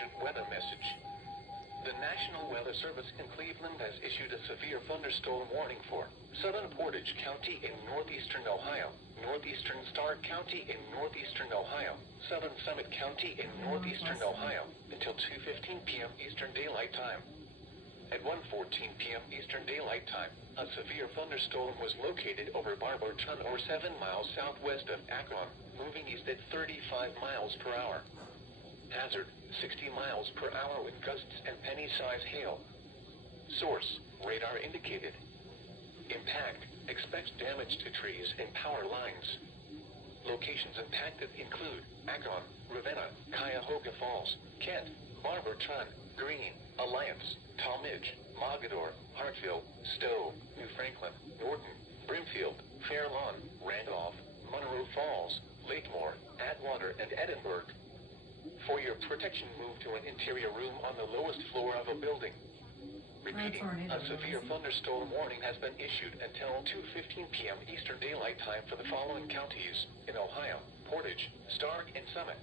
urgent weather message. The National Weather Service in Cleveland has issued a severe thunderstorm warning for southern Portage County in northeastern Ohio, northeastern Stark County in northeastern Ohio, southern Summit County in northeastern Ohio until 2:15 p.m. Eastern Daylight Time. At 1:14 p.m. Eastern Daylight Time, a severe thunderstorm was located over Barberton or 7 miles southwest of Akron, moving east at 35 miles per hour. Hazard, 60 miles per hour with gusts and penny-size hail. Source, radar indicated. Impact, expect damage to trees and power lines. Locations impacted include Akron, Ravenna, Cuyahoga Falls, Kent, Barberton, Greene, Alliance, Talmadge, Mogador, Hartville, Stowe, New Franklin, Norton, Brimfield, Fair Lawn, Randolph, Monroe Falls, Lakemore, Atwater, and Edinburgh. For your protection, move to an interior room on the lowest floor of a building. Repeating, a severe thunderstorm warning has been issued until 2:15 p.m. Eastern Daylight Time for the following counties in Ohio: Portage, Stark, and Summit.